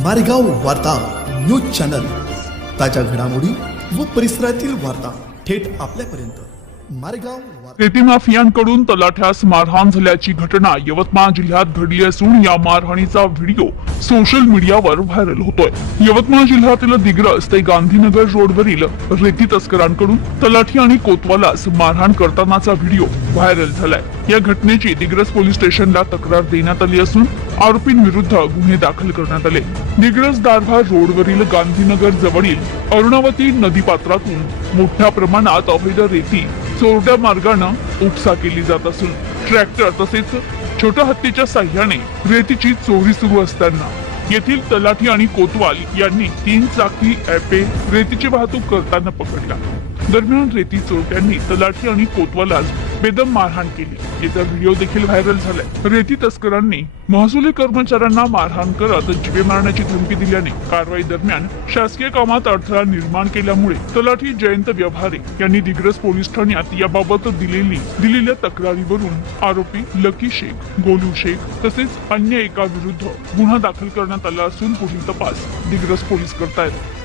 मारेगाव वार्ता news channel ताज्या घडामोडी व परिसरातील वार्ता थेट आपल्यापर्यंत मारेगाव माफियांकडून तलाठ्यास मारहाण झाल्याची घटना यवतमाळ जिल्ह्यात घडली असून या मारहाणीचा व्हिडिओ सोशल मीडियावर व्हायरल होतोय यवतमाळ जिल्ह्यातील दिग्रस ते गांधीनगर रोडवरील रेती तस्करांकडून तलाठी आणि कोतवालास मारहाण करतानाचा व्हिडिओ व्हायरल झालाय या घटनेची दिग्रस पोलीस स्टेशनला तक्रार देण्यात आली असून आरोपींविरुद्ध गुन्हे दाखल करण्यात आले निग्रस दारव्हा रोडवरील गांधीनगर जवळील अरुणावती नदीपात्रातून मोठ्या प्रमाणात अवैध रेती चोरट्या मार्गानं उपसा केली जात असून ट्रॅक्टर तसेच छोट्या हत्तीच्या साह्याने रेतीची चोरी सुरू असताना येथील तलाठी आणि कोतवाल यांनी तीन चाकी ऍपे रेतीची वाहतूक करताना पकडला दरम्यान रेती चोरट्यांनी तलाठी आणि कोतवालास बेदम मारहाण केली याचा व्हिडिओ देखील व्हायरल झालाय रेती तस्करांनी महसुली कर्मचाऱ्यांना मारहाण करत जीवे मारण्याची धमकी दिल्याने कारवाई दरम्यान शासकीय कामात अडथळा निर्माण केल्यामुळे तलाठी जयंत व्यवहारे यांनी दिग्रस पोलीस ठाण्यात याबाबत दिलेली दिलेल्या तक्रारीवरून आरोपी लकी शेख गोलू शेख तसेच अन्य एका विरुद्ध गुन्हा दाखल करण्यात आला असून पुढील तपास दिग्रस पोलीस करतायत